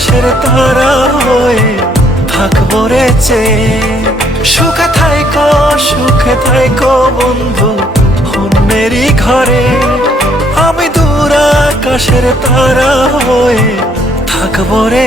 আকাশের তারা হয়ে থাকব রে চেয়ে সুখে থাইকো সুখে থাইকো বন্ধু, অন্যেরই ঘরে। আমি দূর আকাশের তারা হয়ে থাকব রে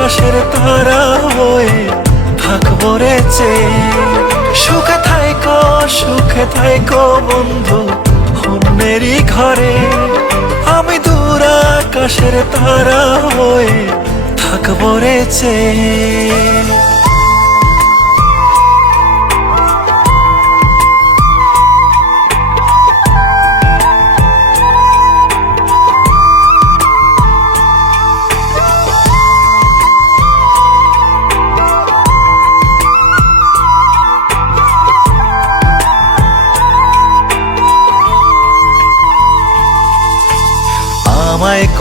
আকাশের তারা হয়ে থাকব রে সুখে থাইকো সুখে থাইকো বন্ধু, অন্যেরই ঘরে। আমি দূর আকাশের তারা হয়ে থাকব রে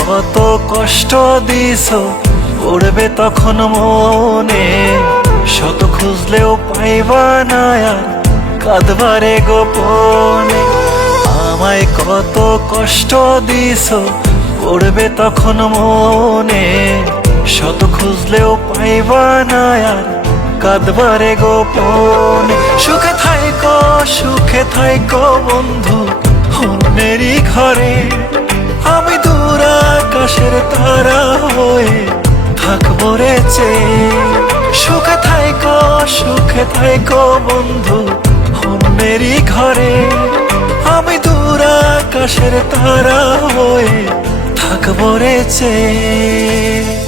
কত কষ্ট দিস পড়বে তখন মনে। শত খুঁজলেও পাইবা না আর কাঁদবারে গোপনে। আমায় কত কষ্ট দিস পড়বে তখন মনে। শত খুঁজলেও পাইবা না আর কাঁদবারে গোপনে। সুখে থাইকো সুখে থাইকো বন্ধু, অন্যেরই ঘরে। থাকব সুখে থাইকো সুখে থাইকো বন্ধু, অন্যেরই ঘরে। আমি দূর আকাশের তারা হয়ে থাকব রে চেয়ে